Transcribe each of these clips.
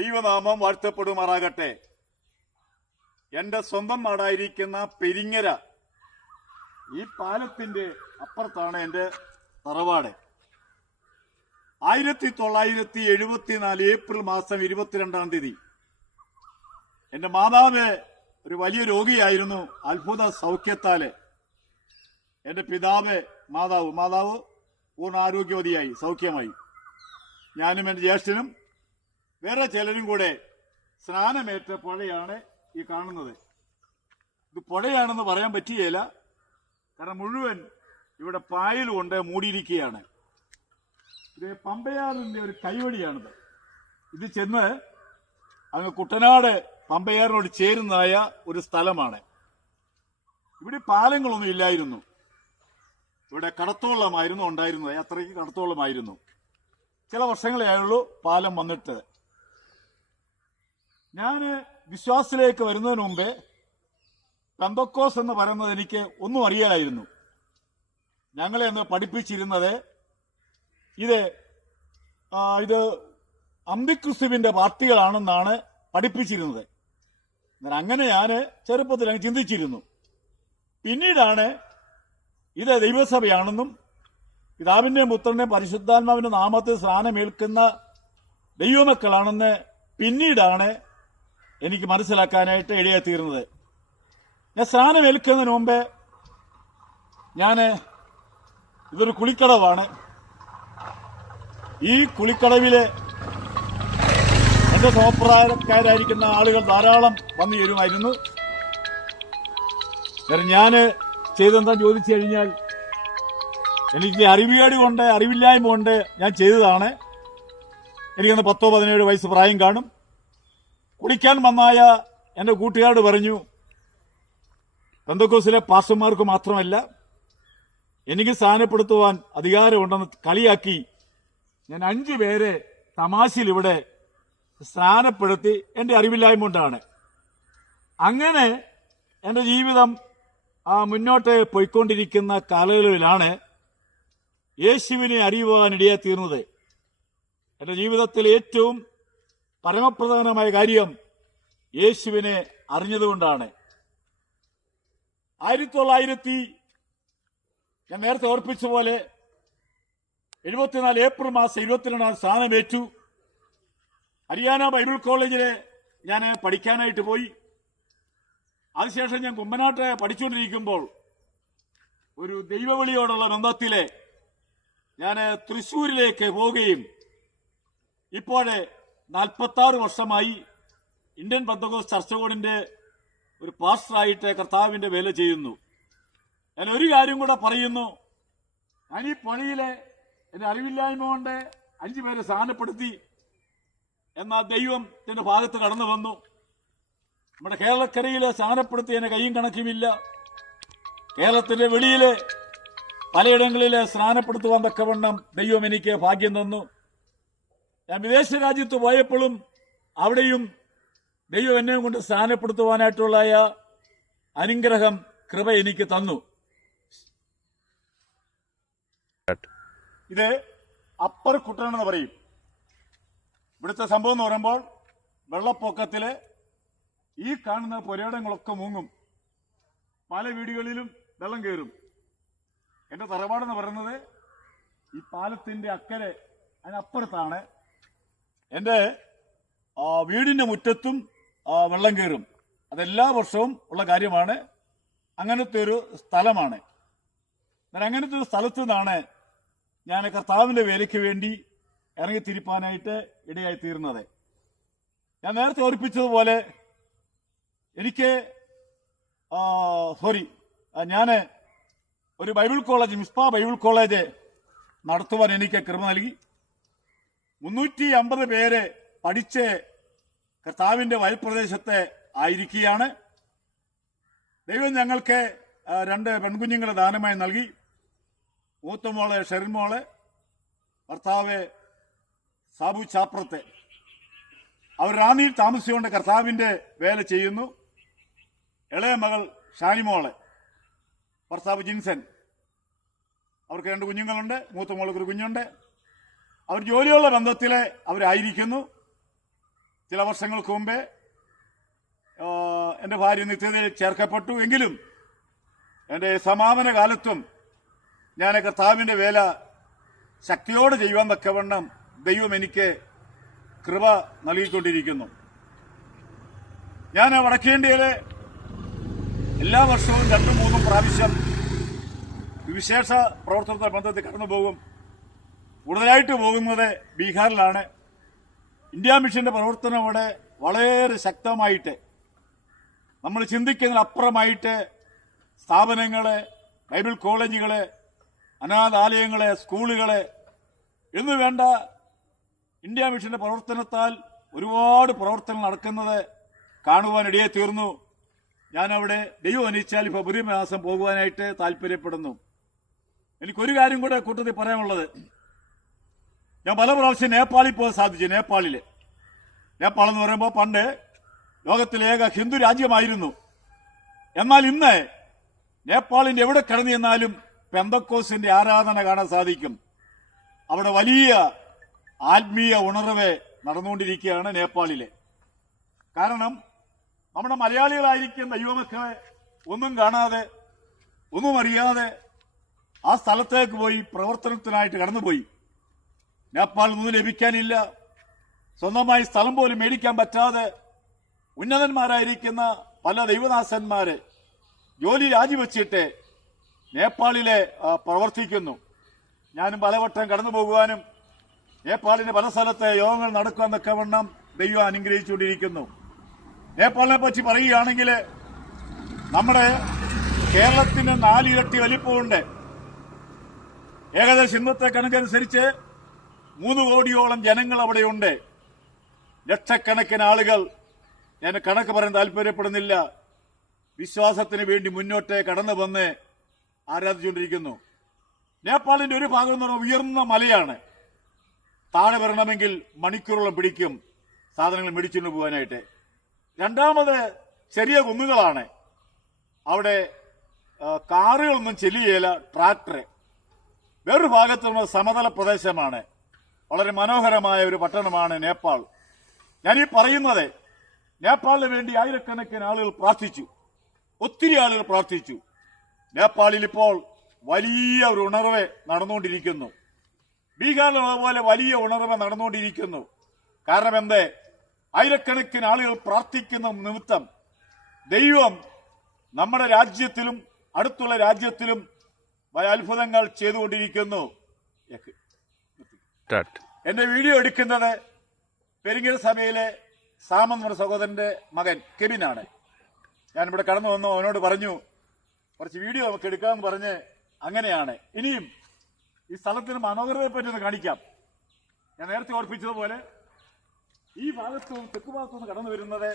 ദൈവനാമം വാഴ്ത്തപ്പെടുമാറാകട്ടെ. എന്റെ സ്വന്തം നാടായിരിക്കുന്ന പെരിങ്ങര, ഈ പാലത്തിന്റെ അപ്പുറത്താണ് എന്റെ തറവാട്. 1974 ഏപ്രിൽ മാസം 22-ാം തീയതി എന്റെ മാതാവ് ഒരു വലിയ രോഗിയായിരുന്നു. അത്ഭുത സൗഖ്യത്താല് എന്റെ പിതാവ് മാതാവ് പൂർണ്ണ ആരോഗ്യവതിയായി സൗഖ്യമായി. ഞാനും എന്റെ ജ്യേഷ്ഠനും വേറെ ചിലരും കൂടെ സ്നാനമേറ്റ പുഴയാണ് ഈ കാണുന്നത്. ഇത് പുഴയാണെന്ന് പറയാൻ പറ്റുകയില്ല, കാരണം മുഴുവൻ ഇവിടെ പായൽ കൊണ്ട് മൂടിയിരിക്കുകയാണ്. ഇത് പമ്പയാറിന്റെ ഒരു കൈവഴിയാണിത്. ഇത് ചെന്ന് അങ്ങ് കുട്ടനാട് പമ്പയാറിനോട് ചേരുന്നതായ ഒരു സ്ഥലമാണ്. ഇവിടെ പാലങ്ങളൊന്നും ഇല്ലായിരുന്നു. ഇവിടെ കടത്തോളമായിരുന്നു ഉണ്ടായിരുന്നത്. അത്രയ്ക്ക് കടത്തോളമായിരുന്നു. ചില വർഷങ്ങളേ ആയുള്ളൂ പാലം വന്നിട്ട്. ഞാൻ വിശ്വാസത്തിലേക്ക് വരുന്നതിന് മുമ്പേ പെന്തക്കോസ് എന്ന് പറയുന്നത് എനിക്ക് ഒന്നും അറിയാമായിരുന്നു. ഞങ്ങളെ അന്ന് പഠിപ്പിച്ചിരുന്നത് ഇത് അന്തിക്രിസ്തുവിന്റെ പാർട്ടികളാണെന്നാണ് പഠിപ്പിച്ചിരുന്നത്. അങ്ങനെ ഞാൻ ചെറുപ്പത്തിൽ അങ്ങ് ചിന്തിച്ചിരുന്നു. പിന്നീടാണ് ഇത് ദൈവസഭയാണെന്നും പിതാവിന്റെയും പുത്രന്റെയും പരിശുദ്ധാത്മാവിന്റെ നാമത്തിൽ സ്നാനമേൽക്കുന്ന ദൈവമക്കളാണെന്ന് പിന്നീടാണ് എനിക്ക് മനസ്സിലാക്കാനായിട്ട് ഇടയായിത്തീരുന്നത്. ഞാൻ സ്നാനമേൽക്കുന്നതിന് മുമ്പ് ഇതൊരു കുളിക്കടവാണ്. ഈ കുളിക്കടവില് എന്റെ സമപ്രായക്കാരായിരിക്കുന്ന ആളുകൾ ധാരാളം വന്നു ചേരുമായിരുന്നു. ഞാൻ ചെയ്തെന്താ ചോദിച്ചു കഴിഞ്ഞാൽ, എനിക്ക് അറിവുകേട് കൊണ്ട് അറിവില്ലായ്മ കൊണ്ട് ഞാൻ ചെയ്തതാണ്. എനിക്കൊന്ന് 10-17 വയസ്സ് പ്രായം കാണും. കുളിക്കാൻ വന്നായ എന്റെ കൂട്ടുകാരോട് പറഞ്ഞു, പെന്തക്കോസിലെ പാസ്റ്റർമാർക്ക് മാത്രമല്ല എനിക്ക് സ്ഥാനപ്പെടുത്തുവാൻ അധികാരമുണ്ടെന്ന് കളിയാക്കി ഞാൻ 5 പേരെ തമാശയിൽ ഇവിടെ സ്ഥാനപ്പെടുത്തി. എന്റെ അറിവില്ലായ്മ കൊണ്ടാണ്. അങ്ങനെ എന്റെ ജീവിതം മുന്നോട്ട് പോയിക്കൊണ്ടിരിക്കുന്ന കാലയളവിലാണ് യേശുവിനെ അറിയുവാൻ ഇടയായിത്തീർന്നത്. എന്റെ ജീവിതത്തിൽ ഏറ്റവും പരമപ്രധാനമായ കാര്യം യേശുവിനെ അറിഞ്ഞതുകൊണ്ടാണ്. 1900 ഞാൻ നേരത്തെ ഓർപ്പിച്ച പോലെ 74 ഏപ്രിൽ മാസം 22-ാം സ്ഥാനമേറ്റു. ഹരിയാന ബൈബിൾ കോളേജില് ഞാൻ പഠിക്കാനായിട്ട് പോയി. അതിനുശേഷം ഞാൻ കുമ്പനാട്ട് പഠിച്ചുകൊണ്ടിരിക്കുമ്പോൾ ഒരു ദൈവവിളിയോടുള്ള ബന്ധത്തില് ഞാൻ തൃശ്ശൂരിലേക്ക് പോവുകയും ഇപ്പോഴെ 46 വർഷമായി ഇന്ത്യൻ പെന്തക്കോസ്റ്റ് ചർച്ച് ബോർഡിന്റെ ഒരു പാസ്റ്ററായിട്ട് കർത്താവിന്റെ വേല ചെയ്യുന്നു. ഞാൻ ഒരു കാര്യം കൂടെ പറയുന്നു. ഞാൻ ഈ പുഴയിലെ എന്റെ അറിവില്ലായ്മ കൊണ്ട് 5 പേരെ സ്ഥാനപ്പെടുത്തി. എന്നാൽ ദൈവത്തിന്റെ ഭാഗത്ത് കടന്നു വന്നു. നമ്മുടെ കേരളക്കരയിലെ സ്ഥാനപ്പെടുത്തിയതിന് കയ്യും കണക്കുമില്ല. കേരളത്തിന്റെ വെളിയിലെ പലയിടങ്ങളിലെ സ്ഥാനപ്പെടുത്തുവാൻ തക്കവണ്ണം ദൈവം എനിക്ക് ഭാഗ്യം തന്നു. ഞാൻ വിദേശ രാജ്യത്ത് പോയപ്പോഴും അവിടെയും ദൈവം എന്നെ കൊണ്ട് സ്ഥാനപ്പെടുത്തുവാനായിട്ടുള്ള അനുഗ്രഹം, കൃപ എനിക്ക് തന്നു. ഇത് അപ്പർ കുട്ടനെന്ന് പറയും. ഇവിടുത്തെ സംഭവം എന്ന് പറയുമ്പോൾ വെള്ളപ്പൊക്കത്തില് ഈ കാണുന്ന പുരയിടങ്ങളൊക്കെ മുങ്ങും. പല വീടുകളിലും വെള്ളം കയറും. എന്റെ തറവാടെന്ന് പറയുന്നത് ഈ പാലത്തിന്റെ അക്കരെ അതിനപ്പുറത്താണ്. എന്റെ വീടിന്റെ മുറ്റത്തും വെള്ളം കയറും. അതെല്ലാ വർഷവും ഉള്ള കാര്യമാണ്. അങ്ങനത്തെ ഒരു സ്ഥലമാണ്. അങ്ങനത്തെ ഒരു സ്ഥലത്ത് നിന്നാണ് ഞാൻ കർത്താവിന്റെ വേലയ്ക്ക് വേണ്ടി ഇറങ്ങിത്തിരിപ്പാനായിട്ട് ഇടയായിത്തീർന്നത്. ഞാൻ നേരത്തെ ഓർപ്പിച്ചതുപോലെ ഞാൻ ഒരു Bible college, Mizpah Bible college നടത്തുവാൻ എനിക്ക് കൃപ നൽകി. 350 പേരെ പഠിച്ച് കർത്താവിന്റെ വയൽപ്രദേശത്തെ ആയിരിക്കുകയാണ്. ദൈവം ഞങ്ങൾക്ക് 2 പെൺകുഞ്ഞുങ്ങളെ ദാനമായി നൽകി. മൂത്തമോള് ഷെറിൻമോള്, ഭർത്താവ് സാബു ചാപ്രത്തെ. അവർ റാന്നിയിൽ താമസിച്ചുകൊണ്ട് കർത്താവിന്റെ വേല ചെയ്യുന്നു. ഇളയ മകൾ ഷാനിമോള്, ഭർത്താവ് ജിൻസൻ. അവർക്ക് 2 കുഞ്ഞുങ്ങളുണ്ട്. മൂത്തമോൾക്ക് ഒരു കുഞ്ഞുണ്ട്. അവർ ജോലിയുള്ള ബന്ധത്തിലെ അവരായിരിക്കുന്നു. ചില വർഷങ്ങൾക്ക് മുമ്പേ എന്റെ ഭാര്യ നിത്യതയിൽ ചേർക്കപ്പെട്ടു. എങ്കിലും എന്റെ സമാപന കാലത്തും ഞാൻ കർത്താവിന്റെ വേല ശക്തിയോടെ ചെയ്യുവാൻ തക്കവണ്ണം ദൈവം എനിക്ക് കൃപ നൽകിക്കൊണ്ടിരിക്കുന്നു. ഞാൻ വടക്കേന്ത്യയിലെ എല്ലാ വർഷവും 2-3 പ്രാവശ്യം വിശേഷ പ്രവർത്തനത്തെ ബന്ധത്തിൽ കടന്നുപോകും. കൂടുതലായിട്ട് പോകുന്നത് ബീഹാറിലാണ്. ഇന്ത്യ മിഷന്റെ പ്രവർത്തനം അവിടെ വളരെ ശക്തമായിട്ട്, നമ്മൾ ചിന്തിക്കുന്നതിനപ്പുറമായിട്ട് സ്ഥാപനങ്ങള്, ബൈബിൾ കോളേജുകള്, അനാഥാലയങ്ങള്, സ്കൂളുകള് എന്നു വേണ്ട ഇന്ത്യ മിഷന്റെ പ്രവർത്തനത്താൽ ഒരുപാട് പ്രവർത്തനം നടക്കുന്നത് കാണുവാനിടയെ തീർന്നു. ഞാനവിടെ ദൈവം അനുവദിച്ചാൽ ഫെബ്രുവരി മാസം പോകുവാനായിട്ട് താല്പര്യപ്പെടുന്നു. എനിക്കൊരു കാര്യം കൂടെ കൂട്ടത്തിൽ പറയാനുള്ളത്, ഞാൻ പല പ്രാവശ്യം നേപ്പാളിൽ പോകാൻ സാധിച്ചു. നേപ്പാൾ എന്ന് പറയുമ്പോൾ പണ്ട് ലോകത്തിലേക ഹിന്ദു രാജ്യമായിരുന്നു. എന്നാൽ ഇന്ന് നേപ്പാളിന്റെ എവിടെ കടന്നു ചെന്നാലും പെന്തക്കോസിന്റെ ആരാധന കാണാൻ സാധിക്കും. അവിടെ വലിയ ആത്മീയ ഉണർവ് നടന്നുകൊണ്ടിരിക്കുകയാണ് നേപ്പാളിലെ. കാരണം നമ്മുടെ മലയാളികളായിരിക്കുന്ന ദൈവമക്കളെ ഒന്നും കാണാതെ, ഒന്നും അറിയാതെ ആ സ്ഥലത്തേക്ക് പോയി പ്രവർത്തനത്തിനായിട്ട് കടന്നുപോയി. നേപ്പാളിൽ ഒന്നും ലഭിക്കാനില്ല, സ്വന്തമായി സ്ഥലം പോലും മേടിക്കാൻ പറ്റാതെ ഉന്നതന്മാരായിരിക്കുന്ന പല ദൈവദാസന്മാരെ ജോലി രാജിവെച്ചിട്ട് നേപ്പാളിലെ പ്രവർത്തിക്കുന്നു. ഞാനും പലവട്ടം കടന്നു പോകുവാനും നേപ്പാളിന്റെ പല സ്ഥലത്തെ യോഗങ്ങൾ നടക്കുവാൻ തക്കവണ്ണം ദൈവം അനുഗ്രഹിച്ചുകൊണ്ടിരിക്കുന്നു. നേപ്പാളിനെ പറ്റി പറയുകയാണെങ്കിൽ നമ്മുടെ കേരളത്തിന് 4 ഇരട്ടി വലിപ്പമുണ്ട്. ഏകദേശം ഇന്നത്തെ കണക്കനുസരിച്ച് 3 കോടിയോളം ജനങ്ങൾ അവിടെയുണ്ട്. ലക്ഷക്കണക്കിന് ആളുകൾ, ഞാൻ കണക്ക് പറയാൻ താല്പര്യപ്പെടുന്നില്ല, വിശ്വാസത്തിന് വേണ്ടി മുന്നോട്ട് കടന്നു വന്ന് ആരാധിച്ചുകൊണ്ടിരിക്കുന്നു. നേപ്പാളിന്റെ ഒരു ഭാഗം എന്ന് പറഞ്ഞാൽ ഉയർന്ന മലയാണ്. താഴെ വരണമെങ്കിൽ മണിക്കൂറോളം പിടിക്കും സാധനങ്ങൾ മേടിച്ചുകൊണ്ട് പോകാനായിട്ട്. രണ്ടാമത് ചെറിയ കുന്നുകളാണ്. അവിടെ കാറുകളൊന്നും ചെല്ലുകയില്ല, ട്രാക്ടർ. വേറൊരു ഭാഗത്തുള്ള സമതല പ്രദേശമാണ്. വളരെ മനോഹരമായ ഒരു പട്ടണമാണ് നേപ്പാൾ. ഞാനീ പറയുന്നത്, നേപ്പാളിന് വേണ്ടി ആയിരക്കണക്കിന് ആളുകൾ പ്രാർത്ഥിച്ചു, ഒത്തിരി ആളുകൾ പ്രാർത്ഥിച്ചു. നേപ്പാളിൽ ഇപ്പോൾ വലിയ ഒരു ഉണർവ് നടന്നുകൊണ്ടിരിക്കുന്നു. ബീഹാറിലും അതുപോലെ വലിയ ഉണർവ് നടന്നുകൊണ്ടിരിക്കുന്നു. കാരണം എന്തേ? ആയിരക്കണക്കിന് ആളുകൾ പ്രാർത്ഥിക്കുന്ന നിമിത്തം ദൈവം നമ്മുടെ രാജ്യത്തിലും അടുത്തുള്ള രാജ്യത്തിലും വലിയ അത്ഭുതങ്ങൾ ചെയ്തുകൊണ്ടിരിക്കുന്നു. എന്റെ വീഡിയോ എടുക്കുന്നത് പെരിങ്ങൽ സഭയിലെ സാമൻ എന്ന സഹോദരന്റെ മകൻ കെബിനാണ്. ഞാനിവിടെ കടന്നു വന്നു, അവനോട് പറഞ്ഞു കുറച്ച് വീഡിയോ നമുക്ക് എടുക്കാമെന്ന് പറഞ്ഞ് അങ്ങനെയാണ്. ഇനിയും ഈ സ്ഥലത്തിന് മനോഹരതയെ പറ്റി ഒന്ന് കാണിക്കാം. ഞാൻ നേരത്തെ ഓർപ്പിച്ചതുപോലെ ഈ ഭാഗത്തും തെക്ക് ഭാഗത്തുനിന്ന് കടന്നു വരുന്നത്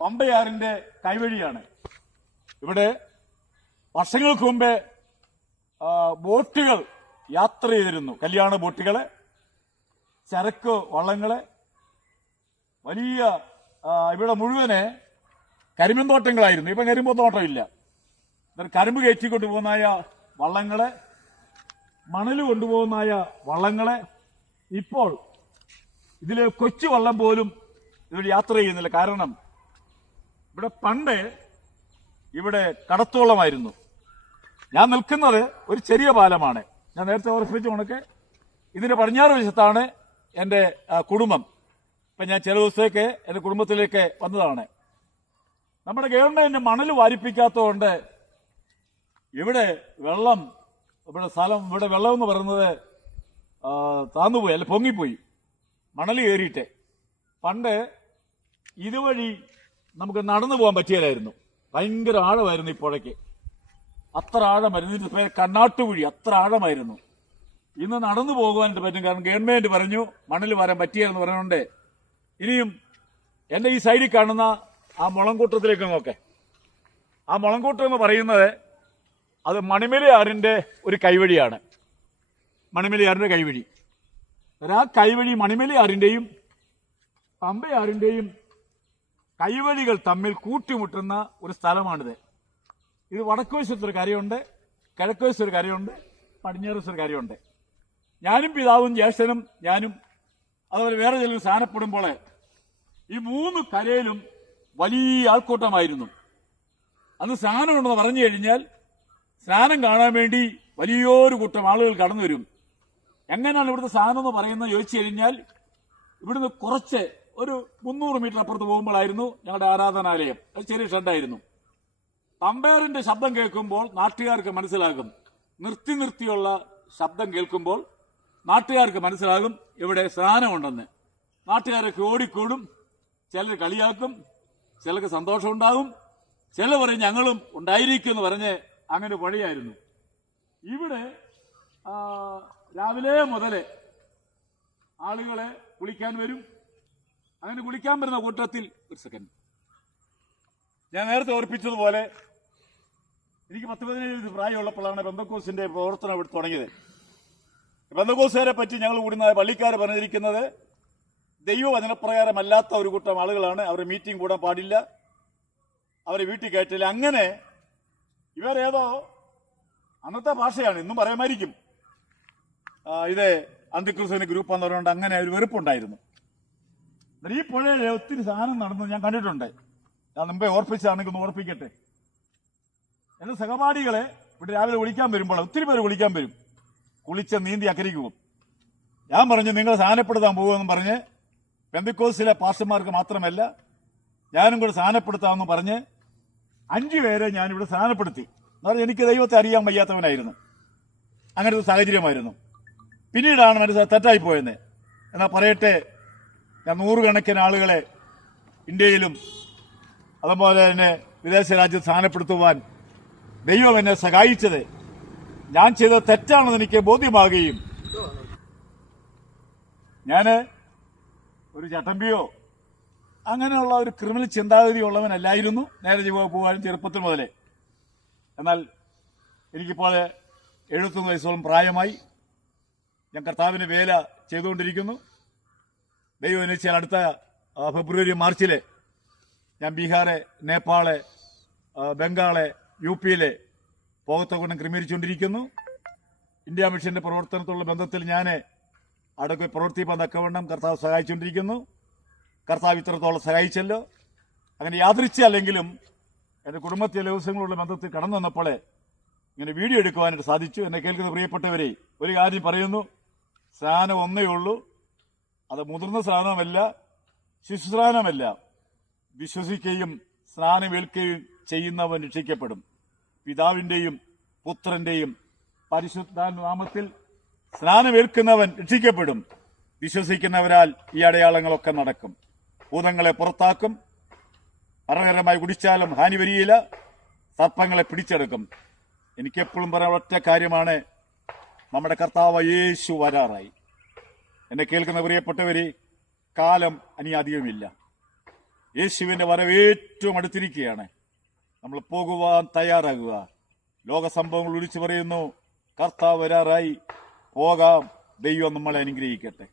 പമ്പയാറിന്റെ കൈവഴിയാണ്. ഇവിടെ വർഷങ്ങൾക്ക് മുമ്പേ ബോട്ടുകൾ യാത്ര ചെയ്തിരുന്നു. കല്യാണ ബോട്ടുകള്, ചരക്ക് വള്ളങ്ങള്, വലിയ ഇവിടെ മുഴുവന് കരിമ്പൻ തോട്ടങ്ങളായിരുന്നു. ഇപ്പൊ കരിമ്പ് തോട്ടമില്ല. കരിമ്പ് കയറ്റിക്കൊണ്ട് പോകുന്നായ വള്ളങ്ങള്, മണല് കൊണ്ടുപോകുന്നായ വള്ളങ്ങള്, ഇപ്പോൾ ഇതില് കൊച്ചു വള്ളം പോലും ഇവിടെ യാത്ര ചെയ്യുന്നില്ല. കാരണം ഇവിടെ പണ്ട് ഇവിടെ കടത്തോളമായിരുന്നു. ഞാൻ നിൽക്കുന്നത് ഒരു ചെറിയ പാലമാണ്. ഞാൻ നേരത്തെ ഓർപ്പിച്ച കണക്ക് ഇതിന്റെ പടിഞ്ഞാറ് വശത്താണ് എന്റെ കുടുംബം. ഇപ്പൊ ഞാൻ ചില ദിവസത്തേക്ക് എന്റെ കുടുംബത്തിലേക്ക് വന്നതാണ്. നമ്മുടെ ഗവൺമെന്റ് മണൽ വാരിപ്പിക്കാത്തതുകൊണ്ട് ഇവിടെ വെള്ളം, ഇവിടെ വെള്ളം എന്ന് പറയുന്നത് താന്നുപോയി, അല്ല പൊങ്ങിപ്പോയി, മണൽ കയറിയിട്ട്. പണ്ട് ഇതുവഴി നമുക്ക് നടന്നു പോകാൻ പറ്റിയതായിരുന്നു. ഭയങ്കര ആഴമായിരുന്നു ഈ പുഴയ്ക്ക്, അത്ര ആഴമായിരുന്നു. ഇതിന്റെ പേര് കണ്ണാട്ടുകുഴി, അത്ര ആഴമായിരുന്നു. ഇന്ന് നടന്നു പോകുവാനായിട്ട് പറ്റും. കാരണം ഗവൺമെന്റ് പറഞ്ഞു മണൽ വരാൻ പറ്റിയെന്ന് പറഞ്ഞുകൊണ്ട്. ഇനിയും എന്റെ ഈ സൈഡിൽ കാണുന്ന ആ മുളങ്കൂട്ടത്തിലേക്ക് നോക്കെ. ആ മുളങ്കൂട്ടം എന്ന് പറയുന്നത് അത് മണിമലയാറിന്റെ ഒരു കൈവഴിയാണ്. മണിമലയാറിന്റെ കൈവഴി. ആ കൈവഴി മണിമലയാറിന്റെയും പമ്പയാറിന്റെയും കൈവഴികൾ തമ്മിൽ കൂട്ടിമുട്ടുന്ന ഒരു സ്ഥലമാണിത്. ഇത് വടക്കുവശത്തൊരു കരയുണ്ട്, കിഴക്കുവശത്തൊരു കരയുണ്ട്, പടിഞ്ഞാറ് വശത്തൊരു കരയുണ്ട്. ഞാനും പിതാവും ജ്യേഷ്ഠനും ഞാനും അതുപോലെ വേറെ ചിലർ സ്ഥാനപ്പെടുമ്പോൾ ഈ 3 കരയിലും വലിയ ആൾക്കൂട്ടമായിരുന്നു. അന്ന് സ്നാനമുണ്ടെന്ന് പറഞ്ഞു കഴിഞ്ഞാൽ സ്നാനം കാണാൻ വേണ്ടി വലിയൊരു കൂട്ടം ആളുകൾ കടന്നു വരും. എങ്ങനെയാണ് ഇവിടുത്തെ സ്നാനം എന്ന് പറയുന്നത് ചോദിച്ചു കഴിഞ്ഞാൽ, ഇവിടുന്ന് കുറച്ച് ഒരു 300 മീറ്റർ അപ്പുറത്ത് പോകുമ്പോഴായിരുന്നു ഞങ്ങളുടെ ആരാധനാലയം. അത് ചെറിയ ഷെഡായിരുന്നു. തമ്പേറിന്റെ ശബ്ദം കേൾക്കുമ്പോൾ നാട്ടുകാർക്ക് മനസ്സിലാകും, നിർത്തിയുള്ള ശബ്ദം കേൾക്കുമ്പോൾ നാട്ടുകാർക്ക് മനസ്സിലാകും ഇവിടെ സ്നാനമുണ്ടെന്ന്. നാട്ടുകാരൊക്കെ ഓടിക്കൂടും, ചിലർ കളിയാക്കും, ചിലർക്ക് സന്തോഷമുണ്ടാകും, ചിലർ പറയും ഞങ്ങളും ഉണ്ടായിരിക്കും എന്ന് പറഞ്ഞ് അങ്ങനെ വഴിയായിരുന്നു. ഇവിടെ രാവിലെ മുതൽ ആളുകളെ കുളിക്കാൻ വരും. അങ്ങനെ കുളിക്കാൻ വരുന്ന കൂട്ടത്തിൽ ഒരു സെക്കൻഡ്, ഞാൻ നേരത്തെ ഓർപ്പിച്ചതുപോലെ എനിക്ക് 10-17 പ്രായമുള്ളപ്പോഴാണ് പെന്തക്കോസിന്റെ പ്രവർത്തനം ഇവിടെ തുടങ്ങിയത്. പെന്തക്കോസുകാരെ പറ്റി ഞങ്ങൾ കൂടുന്ന പള്ളിക്കാരെ പറഞ്ഞിരിക്കുന്നത് ദൈവവചനപ്രകാരമല്ലാത്ത ഒരു കൂട്ടം ആളുകളാണ്. അവരുടെ മീറ്റിംഗ് കൂടാൻ പാടില്ല, അവരെ വീട്ടിൽ കയറ്റില്ല. അങ്ങനെ ഇവരേതോ അന്നത്തെ ഭാഷയാണ്, ഇന്നും പറയാമായിരിക്കും, ഇത് അന്തിക്രിസ്തുവിന്റെ ഗ്രൂപ്പ് എന്ന് പറഞ്ഞുകൊണ്ട് അങ്ങനെ ഒരു വെറുപ്പുണ്ടായിരുന്നു. ഈ പുഴയിൽ ഒത്തിരി സാധനം നടന്നത് ഞാൻ കണ്ടിട്ടുണ്ട്. ഞാൻ മുമ്പേ ഓർപ്പിച്ചാണെങ്കിൽ ഒന്ന് ഓർപ്പിക്കട്ടെ. എന്റെ സഹപാഠികളെ ഇവിടെ രാവിലെ വിളിക്കാൻ വരുമ്പോൾ ഒത്തിരി പേര് വിളിക്കാൻ വരും, കുളിച്ച് നീന്തി അക്കരയ്ക്ക് പോകും. ഞാൻ പറഞ്ഞു നിങ്ങൾ സ്ഥാനപ്പെടുത്താൻ പോകുമെന്ന് പറഞ്ഞ് പെന്തക്കോസ്തിലെ പാസ്റ്റർമാർക്ക് മാത്രമല്ല ഞാനും കൂടെ സ്ഥാനപ്പെടുത്താമെന്ന് പറഞ്ഞ് 5 പേരെ ഞാനിവിടെ സ്ഥാനപ്പെടുത്തി. എന്ന് പറഞ്ഞാൽ എനിക്ക് ദൈവത്തെ അറിയാൻ വയ്യാത്തവനായിരുന്നു, അങ്ങനത്തെ സാഹചര്യമായിരുന്നു. പിന്നീടാണ് മനസ്സിലായി തെറ്റായിപ്പോയെന്ന്. എന്നാൽ പറയട്ടെ, ഞാൻ 100 കണക്കിന് ആളുകളെ ഇന്ത്യയിലും അതുപോലെ തന്നെ വിദേശ രാജ്യത്ത് സ്ഥാനപ്പെടുത്തുവാൻ ദൈവം എന്നെ സഹായിച്ചത് ഞാൻ ചെയ്തത് തെറ്റാണെന്ന് എനിക്ക് ബോധ്യമാകുകയും, ഞാൻ ഒരു ചട്ടമ്പിയോ അങ്ങനെയുള്ള ഒരു ക്രിമിനൽ ചിന്താഗതി ഉള്ളവനല്ലായിരുന്നു നേരെ പോകാനും ചെറുപ്പത്തിൽ മുതലേ. എന്നാൽ എനിക്കിപ്പോൾ 71 വയസ്സോളം പ്രായമായി. ഞാൻ കർത്താവിന്റെ വേല ചെയ്തുകൊണ്ടിരിക്കുന്നു. ദൈവം എന്നുവെച്ചാൽ അടുത്ത ഫെബ്രുവരി മാർച്ചില് ഞാൻ ബീഹാറ്, നേപ്പാള്, ബംഗാള്, UP-യിലെ പോകത്തക്കൊണ്ട് ക്രമീകരിച്ചുകൊണ്ടിരിക്കുന്നു. ഇന്ത്യ മിഷന്റെ പ്രവർത്തനത്തിലുള്ള ബന്ധത്തിൽ ഞാൻ അവിടെ പ്രവർത്തിപ്പാൻ തക്കവണ്ണം കർത്താവ് സഹായിച്ചുകൊണ്ടിരിക്കുന്നു. കർത്താവ് ഇത്രത്തോളം സഹായിച്ചല്ലോ. അങ്ങനെ യാദൃച്ഛല്ലെങ്കിലും എന്റെ കുടുംബത്തിലെ ദിവസങ്ങളുള്ള ബന്ധത്തിൽ കടന്നു വന്നപ്പോൾ ഇങ്ങനെ വീഡിയോ എടുക്കുവാനായിട്ട് സാധിച്ചു. എന്നെ കേൾക്കുന്ന പ്രിയപ്പെട്ടവരെ, ഒരു കാര്യം പറയുന്നു, സ്നാനം ഒന്നേ ഉള്ളൂ. അത് മുതിർന്ന സ്നാനമല്ല, ശിശുസ്നാനമല്ല. വിശ്വസിക്കുകയും സ്നാനമേൽക്കുകയും ചെയ്യുന്നവൻ രക്ഷിക്കപ്പെടും. പിതാവിന്റെയും പുത്രന്റെയും പരിശുദ്ധാനാമത്തിൽ സ്നാനമേൽക്കുന്നവൻ രക്ഷിക്കപ്പെടും. വിശ്വസിക്കുന്നവരാൽ ഈ അടയാളങ്ങളൊക്കെ നടക്കും. ഭൂതങ്ങളെ പുറത്താക്കും, മരണകരമായി കുടിച്ചാലും ഹാനി വരികയില്ല, സർപ്പങ്ങളെ പിടിച്ചെടുക്കും. എനിക്കെപ്പോഴും പറയാൻ ഒറ്റ കാര്യമാണ്, നമ്മുടെ കർത്താവ് യേശു വരാറായി. എന്നെ കേൾക്കുന്ന പ്രിയപ്പെട്ടവരെ, കാലം ഇനി അധികമില്ല. യേശുവിന്റെ വരവ് ഏറ്റവും അടുത്തിരിക്കുകയാണ്. നമ്മൾ പോകുവാൻ തയ്യാറാകുക. ലോകസംഭവങ്ങൾ വിളിച്ചു പറയുന്നു, കർത്താവ് വരാറായി, പോകാം. ദൈവം നമ്മളെ അനുഗ്രഹിക്കട്ടെ.